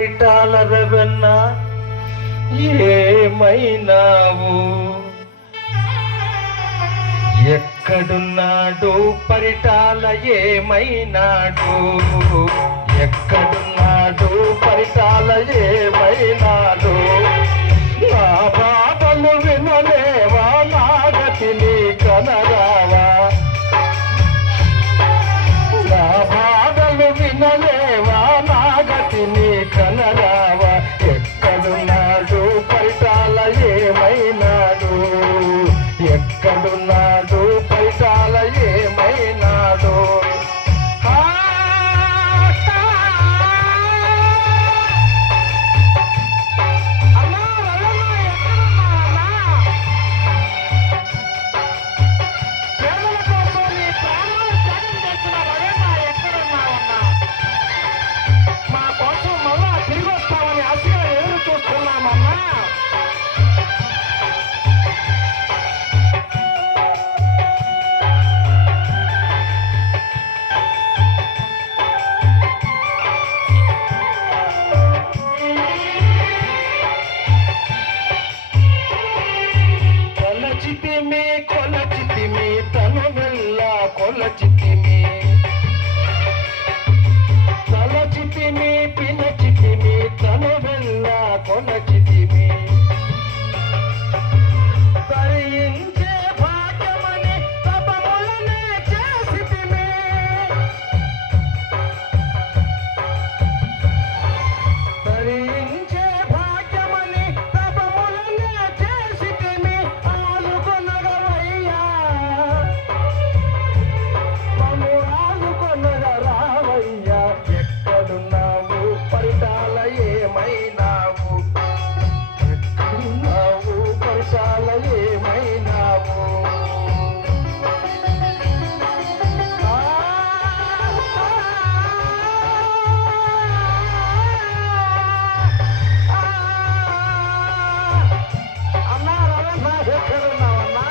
రవన్న ఏమైనావు? ఎక్కడున్నాడు పరిటాల ఏమైనాడు? ఎక్కడున్నాడు పరిటాల ఏమైనాడు? నా బాధలు వినలేవా? నాగతిని కనరావా? నా బాధలు వినలేవా? నాగతిని కనరావా? ఎక్కడున్నాడు పరిటాల ఏమైనాడు? ఎక్కడున్నాడు పరిటాల ఏమైనాడు? కొలచితిమి తనువెల్ల కొలచితిమి, తలచితిమి పిలచితిమి తనువెల్ల కొలచితిమి. తరించే భాగ్యమని తపములనే చేసితిమి, తరించే భాగ్యమని తపములనే చేసితిమి. ఎక్కడున్నావు పరిటాల ఏమైనావు? ఎక్కడున్నావు పరిటాల ఏమైనావు? అన్నా రవన్నా ఎక్కడున్నావన్నా?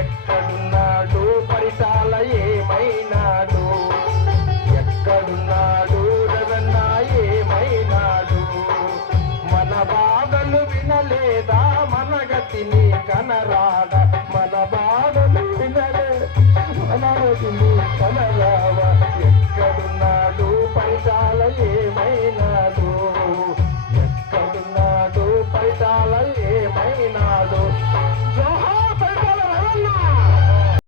ఎక్కడున్నాడు పరిటాల ఏమైనాడు? ఎక్కడున్నాడు రవన్న ఏమైనాడు? మన బాధలు వినలేదా? మన గతిని కనరా?